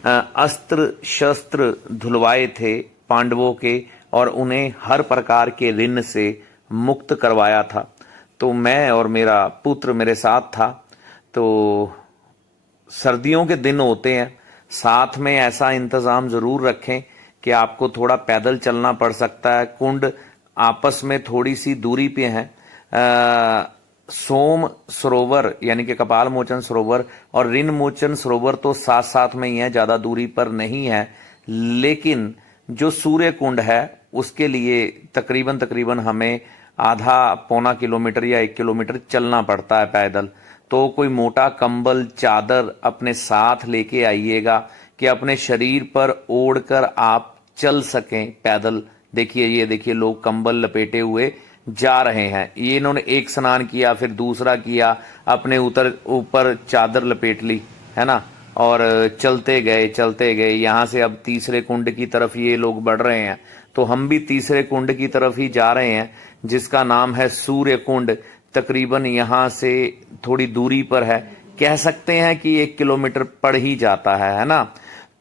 अस्त्र शस्त्र धुलवाए थे पांडवों के और उन्हें हर प्रकार के ऋण से मुक्त करवाया था। तो मैं और मेरा पुत्र मेरे साथ था। तो सर्दियों के दिन होते हैं, साथ में ऐसा इंतजाम जरूर रखें कि आपको थोड़ा पैदल चलना पड़ सकता है। कुंड आपस में थोड़ी सी दूरी पे है। सोम सरोवर यानी कि कपाल मोचन सरोवर और ऋण मोचन सरोवर तो साथ साथ में ही है, ज्यादा दूरी पर नहीं है। लेकिन जो सूर्य कुंड है उसके लिए तकरीबन हमें आधा पौना किलोमीटर या 1 किलोमीटर चलना पड़ता है पैदल। तो कोई मोटा कंबल चादर अपने साथ लेके आइएगा कि अपने शरीर पर ओढ़कर आप चल सकें पैदल। देखिए, ये देखिए लोग कंबल लपेटे हुए जा रहे हैं। ये इन्होंने एक स्नान किया, फिर दूसरा किया, अपने ऊपर चादर लपेट ली, है ना, और चलते गए। यहाँ से अब तीसरे कुंड की तरफ ये लोग बढ़ रहे हैं। तो हम भी तीसरे कुंड की तरफ ही जा रहे हैं, जिसका नाम है सूर्य कुंड। तकरीबन यहाँ से थोड़ी दूरी पर है, कह सकते हैं कि 1 किलोमीटर पड़ ही जाता है ना।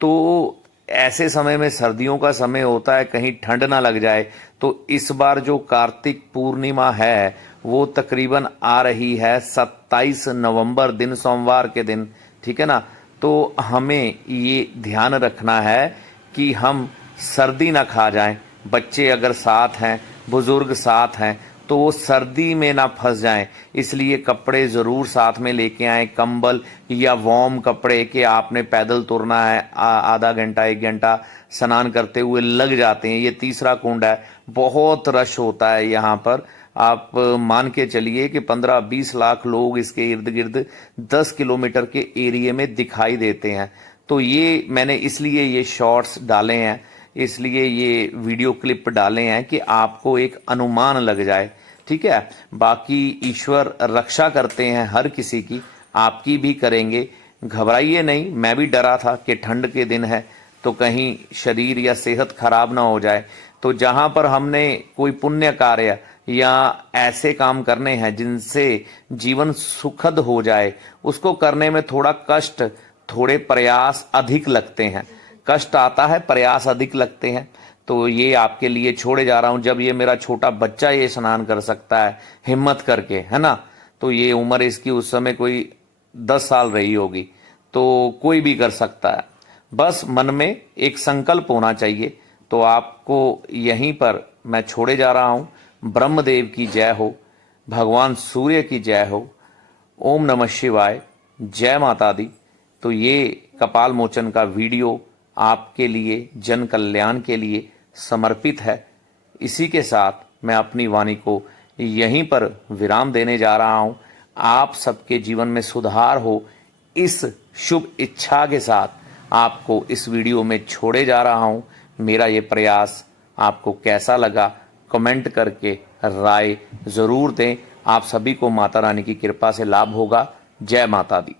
तो ऐसे समय में सर्दियों का समय होता है, कहीं ठंड ना लग जाए। तो इस बार जो कार्तिक पूर्णिमा है वो तकरीबन आ रही है 27 नवंबर दिन, सोमवार के दिन, ठीक है ना। तो हमें ये ध्यान रखना है कि हम सर्दी ना खा जाएं। बच्चे अगर साथ हैं, बुजुर्ग साथ हैं, तो वो सर्दी में ना फंस जाएं। इसलिए कपड़े जरूर साथ में लेके आएं, कंबल या वार्म कपड़े के आपने पैदल तुरना है। आधा घंटा 1 घंटा स्नान करते हुए लग जाते हैं। ये तीसरा कुंड है, बहुत रश होता है यहाँ पर। आप मान के चलिए कि 15-20 लाख लोग इसके इर्द गिर्द 10 किलोमीटर के एरिया में दिखाई देते हैं। तो ये मैंने इसलिए ये शॉर्ट्स डाले हैं इसलिए ये वीडियो क्लिप डाले हैं कि आपको एक अनुमान लग जाए, ठीक है। बाकी ईश्वर रक्षा करते हैं हर किसी की, आपकी भी करेंगे, घबराइए नहीं। मैं भी डरा था कि ठंड के दिन है तो कहीं शरीर या सेहत खराब ना हो जाए। तो जहां पर हमने कोई पुण्य कार्य या ऐसे काम करने हैं जिनसे जीवन सुखद हो जाए, उसको करने में थोड़ा कष्ट, थोड़े प्रयास अधिक लगते हैं। कष्ट आता है, प्रयास अधिक लगते हैं। तो ये आपके लिए छोड़े जा रहा हूं। जब ये मेरा छोटा बच्चा ये स्नान कर सकता है हिम्मत करके, है ना, तो ये उम्र इसकी उस समय कोई 10 साल रही होगी, तो कोई भी कर सकता है। बस मन में एक संकल्प होना चाहिए। तो आपको यहीं पर मैं छोड़े जा रहा हूं। ब्रह्मदेव की जय हो, भगवान सूर्य की जय हो, ओम नमः शिवाय, जय माता दी। तो ये कपाल मोचन का वीडियो आपके लिए, जन कल्याण के लिए समर्पित है। इसी के साथ मैं अपनी वाणी को यहीं पर विराम देने जा रहा हूं। आप सबके जीवन में सुधार हो, इस शुभ इच्छा के साथ आपको इस वीडियो में छोड़े जा रहा हूं। मेरा ये प्रयास आपको कैसा लगा कमेंट करके राय जरूर दें। आप सभी को माता रानी की कृपा से लाभ होगा। जय माता दी।